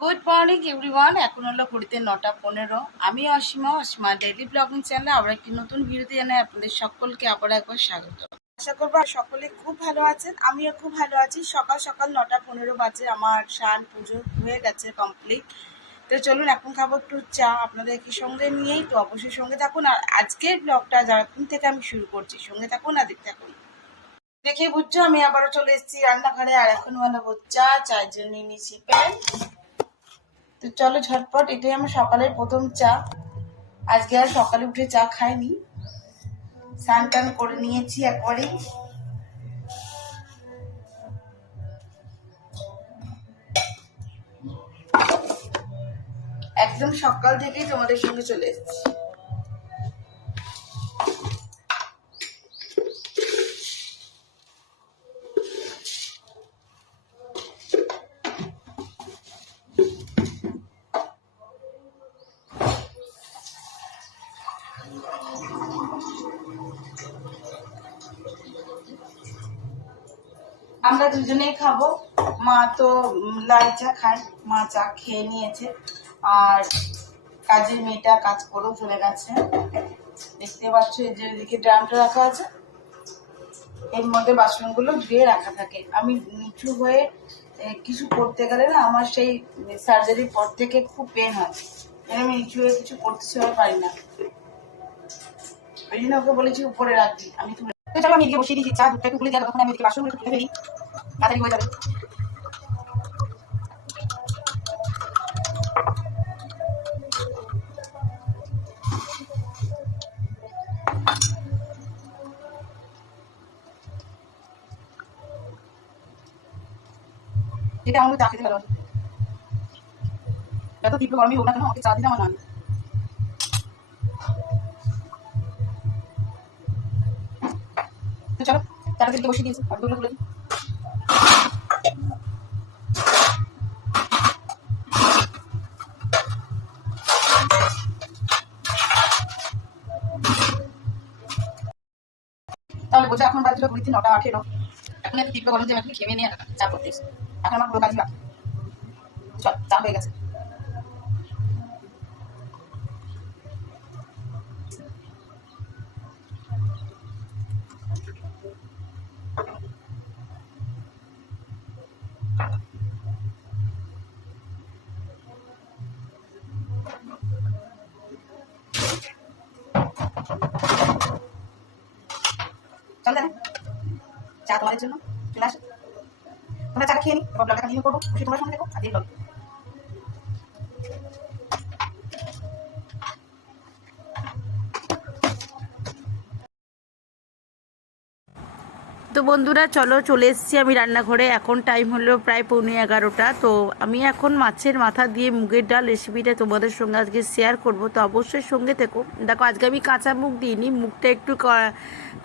Good morning everyone এখন হলো ঘড়িতে নটা পনেরো। আমি অসীমা অসীমা ডেইলি ব্লগিং চ্যানেলে আবার একটি নতুন ভিডিওতে জানাই আপনাদের সকলকে আবার একবার স্বাগত। আশা করব সকলে খুব ভালো আছেন, আমিও খুব ভালো আছি। সকাল সকাল নটা পনেরো বাজে আমার স্নান পুজো হয়ে গেছে কমপ্লিট তো চলুন, এখন খাব একটু চা আপনাদের কি সঙ্গে নিয়েই। তো অবশ্যই সঙ্গে থাকুন। আর আজকের ব্লগটা যখন থেকে আমি শুরু করছি, সঙ্গে থাকুন আর দেখতে থাকুন। দেখে বুঝছ, আমি আবারও চলে এসেছি রান্নাঘরে। আর এখন বানাবো চা, চায়ের জন্য নিয়ে নিয়েছি প্যান। তো চলো ঝটপট, এটাই আমার সকালের প্রথম চা। আজকে আর সকালে উঠে চা খাইনি। স্নান টান করে নিয়েছি একবারেই একদম সকাল থেকেই তোমাদের সঙ্গে চলে এসেছি। আমরা দুজনেই খাব। মা তো লাল চা খায়। মা চা খেয়ে নিয়েছে। আর কাজের মেয়েটা কাজ করেও চলে গেছে। দেখতে পাচ্ছ এই যে এদিকে ড্রামটা রাখা আছে। এর মধ্যে বাসনগুলো ধুয়ে রাখা থাকে। আমি নিচু হয়ে কিছু করতে গেলে না আমার সেই সার্জারির পর থেকে খুব পেন হয়। আমি নিচু হয়ে কিছু করতে সময় পারি না। ওই জন্য ওকে বলেছি উপরে রাখবি। আমি তো চলো আমি এদিকে বসিয়ে দিয়েছি, চা, দুধটা একটু খুলে গেল তখন আমি এদিকে বাসনগুলো তুলে ফেলি, তাড়াতাড়ি হয়ে যাবে। এটা আমাকে চা খেতে ভালো এত তীব্র গরমই হোক না কেন, আমাকে চা দিলে আমার নাম তো চাটা দিকে বসিয়ে দিয়েছি, আর তুলে তাহলে বোঝা এখন বাজলো ঘুরিতে নটা, আঠেরো। এখন এত তীব্র গরম যে আমি খেয়ে নিয়ে চা করতে এখন আমার পুরো কাজই বাকি। চল, চা হয়ে গেছে। চল দাদা চা তোমাদের জন্য। চলে আসো তোমরা চা খেয়ে নি এবার ব্লগটা কন্টিনিউ করব। বসে তোমার সঙ্গে দেখো আজকে ব্লগ বন্ধুরা, চলো চলে এসেছি আমি রান্নাঘরে। এখন টাইম হলো প্রায় পৌনে এগারোটা। তো আমি এখন মাছের মাথা দিয়ে মুগের ডাল রেসিপিটা তোমাদের সঙ্গে আজকে শেয়ার করব। তো অবশ্যই সঙ্গে থেকো। দেখো, আজকে আমি কাঁচা মুগ দিইনি। মুগটা একটু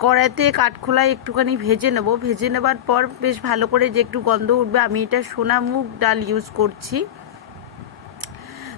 কড়াইতে কাঠখোলায় একটুখানি ভেজে নেব। ভেজে নেবার পর বেশ ভালো করে যে একটু গন্ধ উঠবে, আমি এটা সোনা মুগ ডাল ইউজ করছি।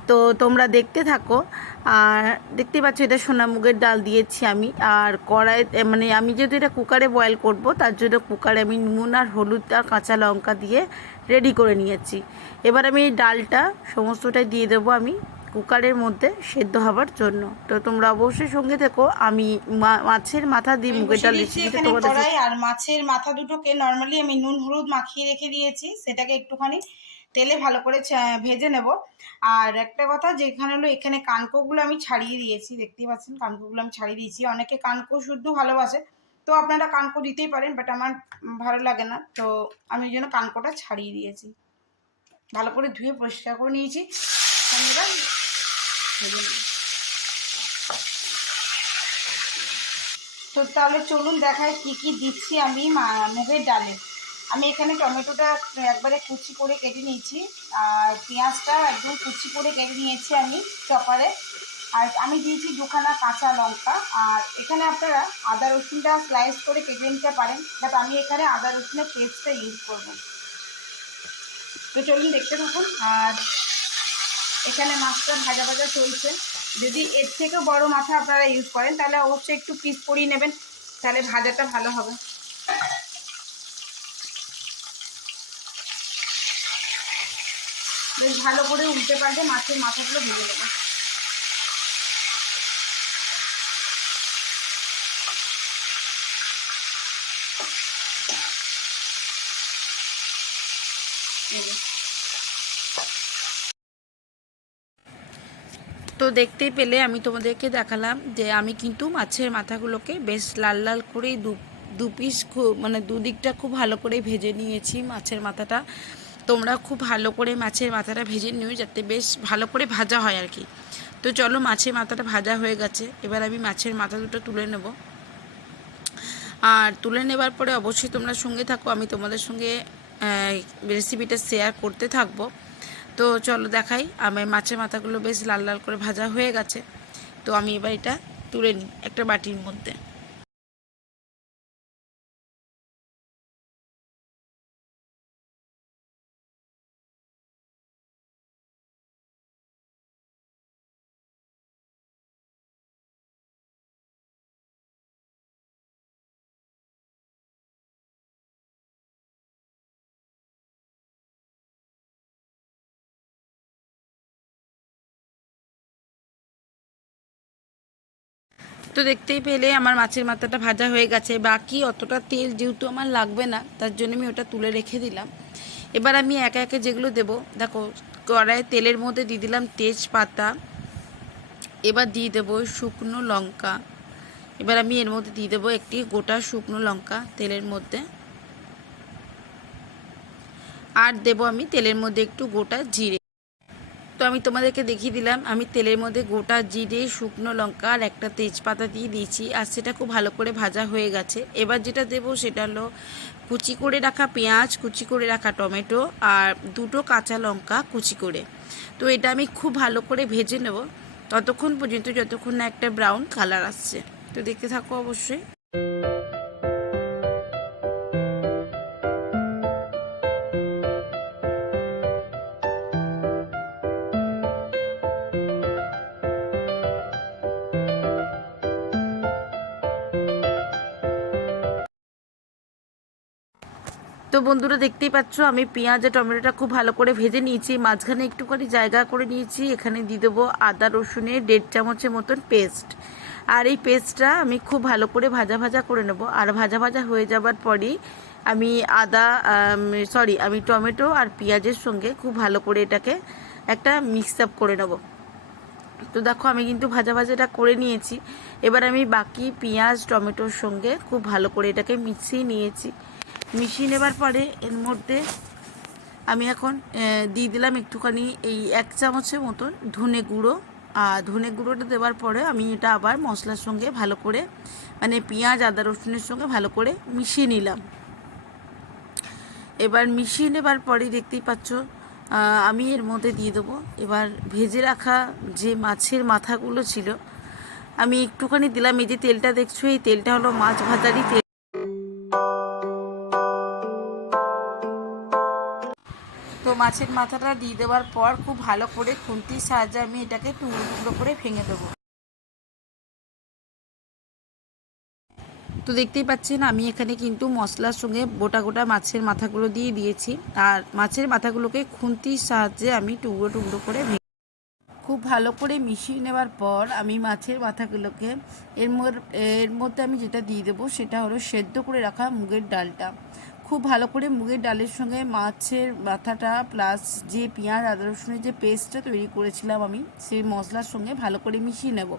তো তোমরা দেখতে থাকো। আর দেখতে পাচ্ছ এটা সোনা মুগের ডাল দিয়েছি আমি। আর কড়াই মানে আমি যেহেতু এটা কুকারে বয়েল করব তার জন্য কুকারে আমি নুন আর হলুদ আর কাঁচা লঙ্কা দিয়ে রেডি করে নিয়েছি। এবার আমি এই ডালটা সমস্তটাই দিয়ে দেবো আমি কুকারের মধ্যে সেদ্ধ হবার জন্য। তো তোমরা অবশ্যই সঙ্গে থেকো। আমি মা- মাছের মাথা দিয়ে মুগের ডাল রেসিপিটা তোমাদের আর মাছের মাথা দুটোকে নর্মালি আমি নুন হলুদ মাখিয়ে রেখে দিয়েছি। সেটাকে একটুখানি তেলে ভালো করে ভেজে নেব। আর একটা কথা, যেখানে হলো এখানে কানকোগুলো আমি ছাড়িয়ে দিয়েছি, দেখতেই পাচ্ছেন কানকোগুলো আমি ছাড়িয়ে দিয়েছি। অনেকে কানকো শুদ্ধ ভালোবাসে, তো আপনারা কানকো দিতেই পারেন বাট আমার ভালো লাগে না, তো আমি ওই জন্য কানকোটা ছাড়িয়ে দিয়েছি। ভালো করে ধুয়ে পরিষ্কার করে নিয়েছি। তো তাহলে চলুন দেখায় কি কি দিচ্ছি আমি মুগের ডালে। আমি এখানে টমেটোটা একবারে কুচি করে কেটে নিয়েছি। আর পেঁয়াজটা একদম কুচি করে কেটে নিয়েছি আমি চপারে। আর আমি দিয়েছি দুখানা কাঁচা লঙ্কা। আর এখানে আপনারা আদা রসুনটা স্লাইস করে কেটে নিতে পারেন। বাট আমি এখানে আদা রসুনের পেস্টটা ইউজ করব। তো চলুন দেখতে থাকুন। আর এখানে মাছটা ভাজা ভাজা চলছে। যদি এর থেকেও বড় মাথা আপনারা ইউজ করেন, তাহলে অবশ্যই একটু পিস করিয়ে নেবেন। তাহলে ভাজাটা ভালো হবে। ভালো করে উল্টে পাল্টে মাছের মাথাগুলো ভেজে দেবো তো দেখতেই পেলে আমি তোমাদেরকে দেখালাম যে আমি কিন্তু মাছের মাথাগুলোকে বেশ লাল লাল করেই দু দু পিস খুব মানে দুদিকটা খুব ভালো করে ভেজে নিয়েছি মাছের মাথাটা। তোমরা খুব ভালো করে মাছের মাথাটা ভেজে নিও যাতে বেশ ভালো করে ভাজা হয় আর কি। তো চলো মাছের মাথাটা ভাজা হয়ে গেছে। এবার আমি মাছের মাথা দুটো তুলে নেব। আর তুলে নেবার পরে অবশ্যই তোমরা সঙ্গে থাকো, আমি তোমাদের সঙ্গে রেসিপিটা শেয়ার করতে থাকব। তো চলো দেখাই আমার মাছের মাথাগুলো বেশ লাল লাল করে ভাজা হয়ে গেছে। তো আমি এবার এটা তুলে নিই একটা বাটির মধ্যে। তো দেখতেই পেলে আমার মাছের মাথাটা ভাজা হয়ে গেছে। বাকি অতটা তেল যেহেতু আমার লাগবে না, তার জন্য আমি ওটা তুলে রেখে দিলাম। এবার আমি একে একে যেগুলো দেব, দেখো, কড়াইয়ে তেলের মধ্যে দিয়ে দিলাম তেজপাতা, এবার দিয়ে দেবো শুকনো লঙ্কা। এবার আমি এর মধ্যে দিয়ে দেবো একটি গোটা শুকনো লঙ্কা তেলের মধ্যে। আর দেবো আমি তেলের মধ্যে একটু গোটা জিরে। আমি তোমাদেরকে দেখিয়ে দিলাম, আমি তেলের মধ্যে গোটা জিরে, শুকনো লঙ্কা আর একটা তেজপাতা দিয়ে দিয়েছি, আর সেটা খুব ভালো করে ভাজা হয়ে গেছে। এবার যেটা দেবো সেটা হলো কুচি করে রাখা পেঁয়াজ, কুচি করে রাখা টমেটো আর দুটো কাঁচা লঙ্কা কুচি করে। তো এটা আমি খুব ভালো করে ভেজে নেব, ততক্ষণ পর্যন্ত যতক্ষণ না একটা ব্রাউন কালার আসছে। তো দেখতে থাকো অবশ্যই। তো বন্ধুরা দেখতেই পাচ্ছ, আমি পেঁয়াজ আর টমেটোটা খুব ভালো করে ভেজে নিয়েছি। মাঝখানে একটুখানি জায়গা করে নিয়েছি, এখানে দিয়ে দেবো আদা রসুনের দেড় চামচের মতন পেস্ট। আর এই পেস্টটা আমি খুব ভালো করে ভাজা ভাজা করে নেব। আর ভাজা ভাজা হয়ে যাবার পরই আমি আদা সরি আমি টমেটো আর পেঁয়াজের সঙ্গে খুব ভালো করে এটাকে একটা মিক্স আপ করে নেব। তো দেখো, আমি কিন্তু ভাজা ভাজাটা করে নিয়েছি। এবার আমি বাকি পেঁয়াজ, টমেটোর সঙ্গে খুব ভালো করে এটাকে মিশিয়ে নিয়েছি। মিশিয়ে নেবার পরে এর মধ্যে আমি এখন দিয়ে দিলাম একটুখানি এই এক চামচের মতন ধনে গুঁড়ো। আর ধনে গুঁড়োটা দেওয়ার পরে আমি এটা আবার মশলার সঙ্গে ভালো করে মানে পেঁয়াজ, আদা, রসুনের সঙ্গে ভালো করে মিশিয়ে নিলাম। এবার মিশিয়ে নেবার পরেই দেখতেই পাচ্ছ আমি এর মধ্যে দিয়ে দেবো। এবার ভেজে রাখা যে মাছের মাথাগুলো ছিল, আমি একটুখানি দিলাম। এই যে তেলটা দেখছ, এই তেলটা হলো মাছ ভাজারই তেল। মাছের মাথাটা দিয়ে দেওয়ার পর খুব ভালো করে খুন্তির সাহায্যে আমি এটাকে টুকরো টুকরো করে ভেঙে দেবো। তো দেখতেই পাচ্ছেন, আমি এখানে কিন্তু মশলার সঙ্গে গোটা গোটা মাছের মাথাগুলো দিয়ে দিয়েছি। আর মাছের মাথাগুলোকে খুন্তির সাহায্যে আমি টুকরো টুকরো করে খুব ভালো করে মিশিয়ে নেওয়ার পর আমি মাছের মাথাগুলোকে, এর মধ্যে এর মধ্যে আমি যেটা দিয়ে দেবো সেটা হলো সেদ্ধ করে রাখা মুগের ডালটা। খুব ভালো করে মুগের ডালের সঙ্গে মাছের মাথাটা প্লাস যে পেঁয়াজ, আদা, রসুনের যে পেস্টটা তৈরি করেছিলাম আমি, সেই মশলার সঙ্গে ভালো করে মিশিয়ে নেব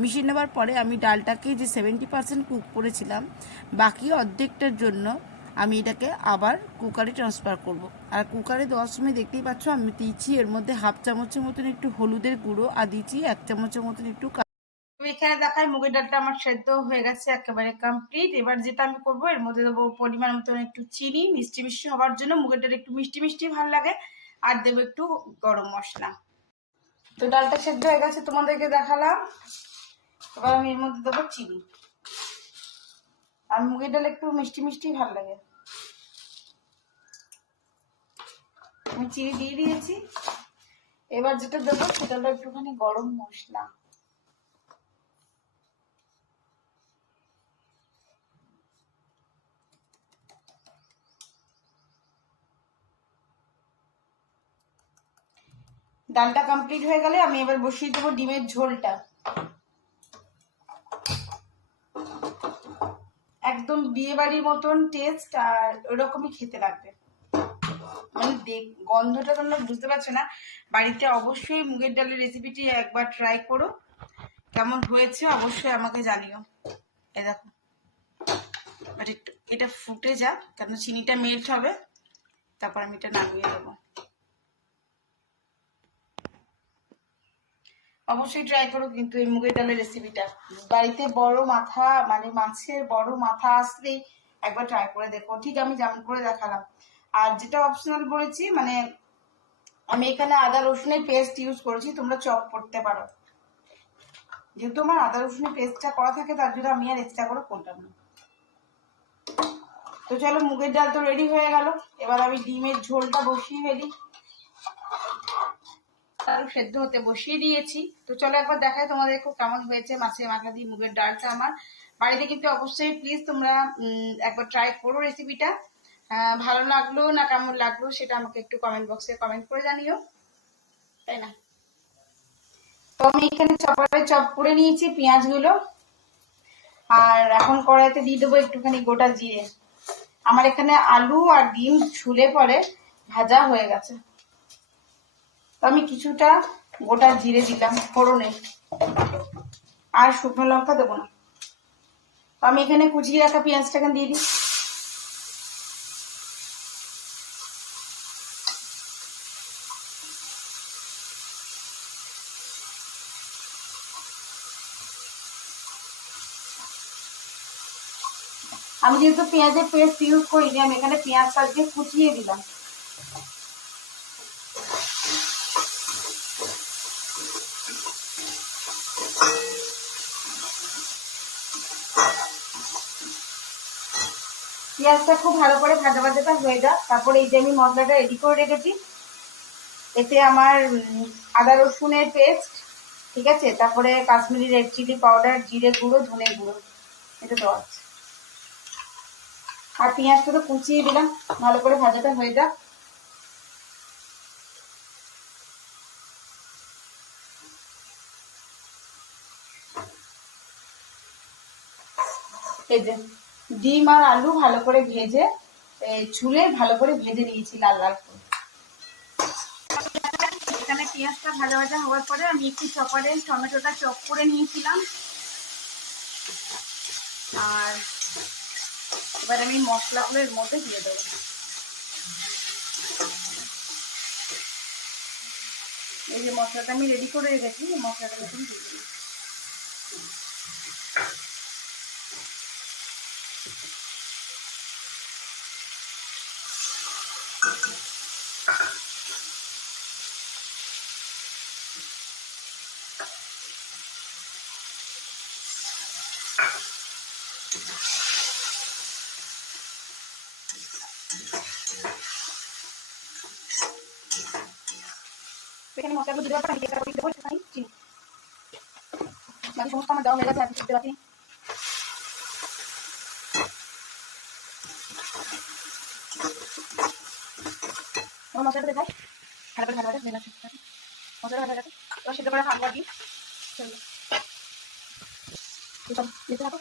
মিশিয়ে নেবার পরে আমি ডালটাকে যে সেভেন্টি পার্সেন্ট কুক করেছিলাম, বাকি অর্ধেকটার জন্য আমি এটাকে আবার কুকারে ট্রান্সফার করব। আর কুকারে দেওয়ার সময় দেখতেই পাচ্ছ, আমি দিয়েছি এর মধ্যে হাফ চামচের মতন একটু হলুদের গুঁড়ো আর দিয়েছি এক চামচের মতন একটু এখানে দেখাই মুগের ডালটা আমার সেদ্ধ হয়ে গেছে, একেবারে কমপ্লিট এবার যেটা আমি করব, এর মধ্যে দেবো পরিমাণ মতন একটু চিনি, মিষ্টি মিষ্টি হওয়ার জন্য মুগের ডাল একটু মিষ্টি মিষ্টি ভালো লাগে, আর দেবো একটু গরম মশলা। তো ডালটা সেদ্ধ হয়ে গেছে, তোমাদেরকে দেখালাম। এবার আমি এর মধ্যে দেবো চিনি। আর মুগের ডাল একটু মিষ্টি মিষ্টি ভালো লাগে। আমি চিনি দিয়ে দিয়েছি। এবার যেটা দেবো, সেটা হলো একটুখানি গরম মশলা। ডালটা কমপ্লিট হয়ে গেলে আমি এবার বসিয়ে দেবো ডিমের ঝোলটা। একদম বিয়ে বাড়ির মতন টেস্ট আর ওরকমই খেতে লাগবে। মানে দেখ, গন্ধটা তোমরা বুঝতে পারছ না? বাড়িতে অবশ্যই মুগের ডালের রেসিপিটি একবার ট্রাই করো। কেমন হয়েছে অবশ্যই আমাকে জানিও। এ দেখো। এটা ফুটে যাক, কেন চিনিটা মেল্ট হবে। তারপর আমি এটা নামিয়ে দেবো অবশ্যই ট্রাই করো, কিন্তু এই মুগের ডালের রেসিপিটা বাড়িতে বড় মাথা মানে মাছের বড় মাথা আসলেই একবার ট্রাই করে দেখো। ঠিক আমি যেমন করে দেখালাম। আর যেটা অপশনাল বলেছি মানে আমি এখানে আদা, রসুনের পেস্ট ইউজ করেছি, তোমরা চপ করতে পারো। যেহেতু আমার আদা, রসুনের পেস্টটা করা থাকে, তার জন্য আমি আর এক্সট্রা করে করলাম না তো চলো, মুগের ডাল তো রেডি হয়ে গেল। এবার আমি ডিমের ঝোলটা বসিয়ে ফেলি আলু সেদ্ধ হতে বসিয়ে দিয়েছি। তো চলো একবার দেখাই তোমাদের খুব কেমন হয়েছে মাছের মাথা দিয়ে মুগের ডালটা আমার। বাড়িতে কিন্তু অবশ্যই প্লিজ তোমরা একবার ট্রাই করো রেসিপিটা ভালো লাগল না কেমন লাগল সেটা আমাকে একটু কমেন্ট বক্সে কমেন্ট করে জানিও। তাই না? তো আমি এখানে চপারে চপ করে নিয়েছি, পেঁয়াজগুলো। আর এখন কড়াইতে দিয়ে দেবো একটুখানি গোটা জিরে। আমার এখানে আলু আর ডিম ছুলে পরে ভাজা হয়ে গেছে। তো আমি কিছুটা গোটা জিরে দিলাম ফোড়নে। আর শুকনো লঙ্কা দেবো না। তো আমি এখানে কুচিয়ে রাখা পেঁয়াজটাকে দিয়ে দিই। আমি যেহেতু পেঁয়াজের পেস্ট ইউজ করিনি, আমি এখানে পেঁয়াজটা আজকে কুচিয়ে দিলাম। পেঁয়াজটা খুব ভালো করে ভাজা ভাজাটা হয়ে যাক। তারপরে এই যে আমি মশলাটা রেডি করে রেখেছি। এতে আমার আদা রসুনের পেস্ট ঠিক আছে? তারপরে কাশ্মীরি রেড চিলি পাউডার জিরে গুঁড়ো, ধনে গুঁড়ো। এটা দেওয়া আছে। আর পেঁয়াজটা তো কুচিয়ে দিলাম। ভালো করে ভাজাটা হয়ে যাক। এই যে। ডিম আর আলু ভালো করে ভেজে চুলে ভালো করে ভেজে নিয়েছি লাল লাল করে। এখানে পেঁয়াজটা ভাজা ভাজা হওয়ার পরে আমি একটু চপারে টমেটোটা চপ করে নিয়েছিলাম। আর এবার আমি মশলাগুলো এর মধ্যে দিয়ে দেবো। এই যে মশলাটা আমি রেডি করে রেখেছি, মশলাটা দিয়ে এখানে মশলাগুলো দিতে পারব চেষ্টা করে দেবো একটুখানি চিনি। বাকি সমস্ত আমার দেওয়া হয়ে গেছে আর কিছু দিতে নেই। আমার মশলাটা দেখাই ভালো করে ভালো হয়ে গেছে মশলাটা ভাজা গেছে। এবার সেদ্ধ করে হালুয়া দিই চলবে। দিতে থাকো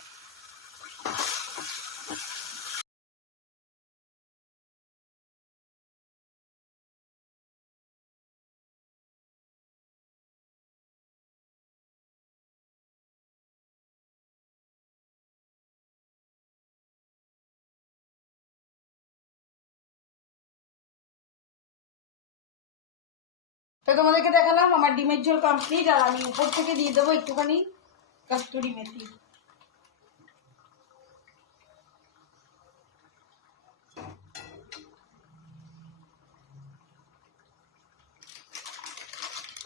তো তোমাদেরকে দেখালাম, আমার ডিমের ঝোল কমপ্লিট আর আমি উপর থেকে দিয়ে দেবো একটুখানি কস্তুরি মেথি।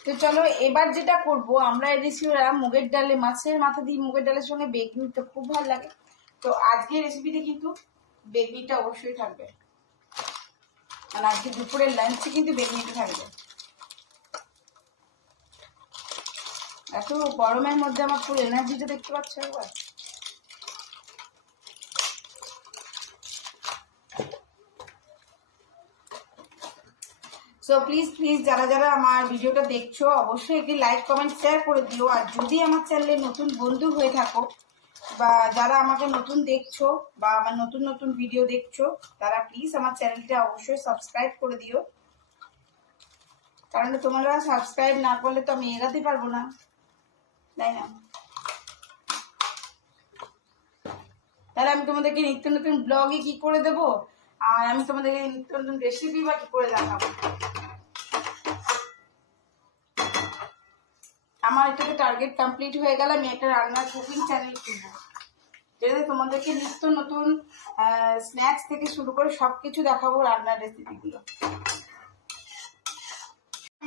তো চলো, এবার যেটা করব, আমরা এদেশীয়রা মুগের ডালে, মাছের মাথা দিয়ে মুগের ডালের সঙ্গে বেগনি, তো খুব ভালো লাগে। তো আজকের রেসিপিতে কিন্তু বেগনিটা অবশ্যই থাকবে। আর আজকে দুপুরের লাঞ্চে কিন্তু বেগনিটা থাকবে। এত গরমের মধ্যে আমার ফুল এনার্জিটা দেখতে পাচ্ছ একবার। সো প্লিজ প্লিজ যারা যারা আমার ভিডিওটা দেখছ, অবশ্যই একটি লাইক কমেন্ট শেয়ার করে দিও। আর যদি আমার চ্যানেলে নতুন বন্ধু হয়ে থাকো, বা যারা আমাকে নতুন দেখছ, বা আমার নতুন নতুন ভিডিও দেখছ, তারা প্লিজ আমার চ্যানেলটা অবশ্যই সাবস্ক্রাইব করে দিও। কারণ তোমরা সাবস্ক্রাইব না করলে তো আমি এগাতে পারব না। তাই না? তাহলে আমি তোমাদেরকে নিত্য নতুন ব্লগে কি করে দেবো? আর আমি তোমাদেরকে নিত্য নতুন রেসিপি বা কি করে দেখাবো? আমার এটাতে টার্গেট কমপ্লিট হয়ে গেলে আমি একটা রান্নার কুকিং চ্যানেল খুলবো। যেটাতে তোমাদেরকে নিত্য নতুন স্ন্যাক্স থেকে শুরু করে সব কিছু দেখাবো রান্নার রেসিপিগুলো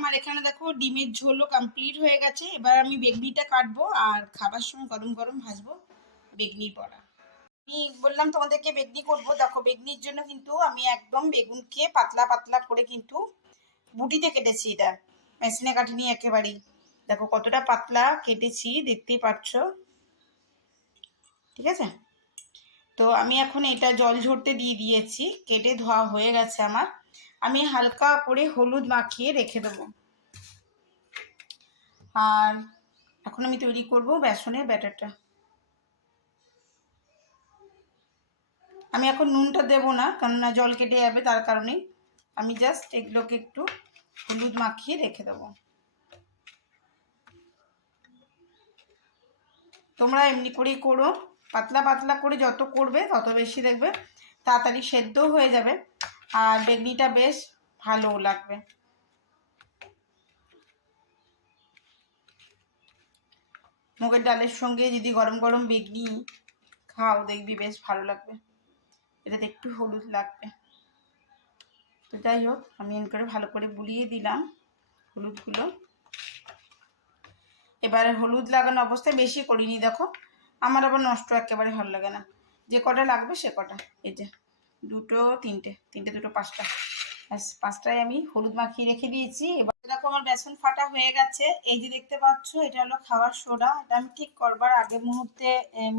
আমার এখানে দেখো ডিমের ঝোলও কমপ্লিট হয়ে গেছে। এবার আমি বেগনিটা কাটবো আর খাবার সময় গরম গরম ভাজবো বেগনির বড়া। আমি বললাম তোমাদেরকে বেগনি করব। দেখো বেগনির জন্য কিন্তু আমি একদম বেগুনকে পাতলা পাতলা করে কিন্তু বুটিতে কেটেছি এটা। মেশিনে কাটিনি একেবারেই। দেখো কতটা পাতলা কেটেছি, দেখতেই পাচ্ছ। ঠিক আছে? তো আমি এখন এটা জল ঝরতে দিয়ে দিয়েছি। কেটে ধোয়া হয়ে গেছে আমার। আমি হালকা করে হলুদ মাখিয়ে রেখে দেবো। আর এখন আমি তৈরি করব বেসনের ব্যাটারটা। আমি এখন নুনটা দেব না, কেননা জল কেটে যাবে তার কারণেই আমি জাস্ট এগুলোকে একটু হলুদ মাখিয়ে রেখে দেবো। তোমরা এমনি করেই করো, পাতলা পাতলা করে যত করবে তত বেশি দেখবে, তাড়াতাড়ি সেদ্ধও হয়ে যাবে। আর বেগনিটা বেশ ভালোও লাগবে। মুগের ডালের সঙ্গে যদি গরম গরম বেগনি খাও, দেখবি বেশ ভালো লাগবে। এটাতে একটু হলুদ লাগবে। তো যাই হোক, আমি এন করে ভালো করে বুলিয়ে দিলাম হলুদগুলো। এবারে হলুদ লাগানো অবস্থায় বেশি করিনি, দেখো। আমার আবার নষ্ট একেবারে ভালো লাগে না। যে কটা লাগবে সে কটা, এই যে। দুটো, তিনটে তিনটে, দুটো, পাঁচটা। ব্যাস, পাঁচটায় আমি হলুদ মাখিয়ে রেখে দিয়েছি। এবার দেখো আমার বেসন ফাটা হয়ে গেছে। এই যে দেখতে পাচ্ছ, এটা হলো খাওয়ার সোডা। এটা আমি ঠিক করবার আগে মুহূর্তে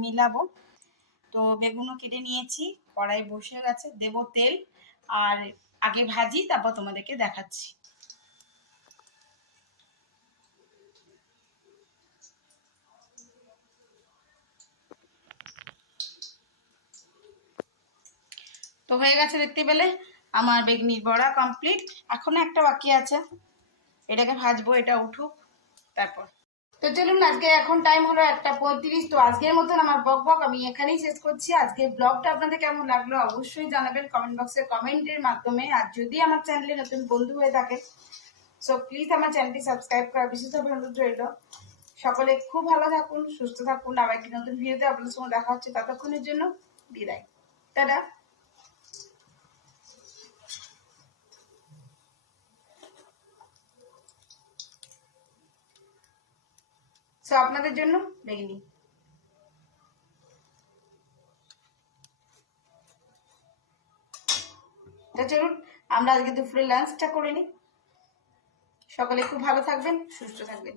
মিলাবো। তো বেগুনও কেটে নিয়েছি, কড়াই বসে গেছে। দেব তেল, আর আগে ভাজি, তারপর তোমাদেরকে দেখাচ্ছি। তো হয়ে গেছে দেখতে পেলে? আমার বেগনির বড়া কমপ্লিট এখনও একটা বাকি আছে। এটাকে ভাজবো, এটা উঠুক, তারপর। তো চলুন, আজকে এখন টাইম হলো একটা পঁয়ত্রিশ। তো আজকের মতন আমার বক বক, আমি এখানেই শেষ করছি। আজকের ব্লগটা আপনাদের কেমন লাগল অবশ্যই জানাবেন কমেন্ট বক্সে কমেন্টের মাধ্যমে। আর যদি আমার চ্যানেলে নতুন বন্ধু হয়ে থাকে সো প্লিজ আমার চ্যানেলটি সাবস্ক্রাইব করার বিশেষভাবে অনুরোধ রইল। সকলে খুব ভালো থাকুন, সুস্থ থাকুন। আবার একটি নতুন ভিডিওতে আপনাদের সঙ্গে দেখা হচ্ছে ততক্ষণের জন্য বিদায়। টাটা। সো আপনাদের জন্য বেগনি তো চলুন, আমরা আজকে দুপুরে লাঞ্চটা করে নিই। সকলে খুব ভালো থাকবেন, সুস্থ থাকবেন।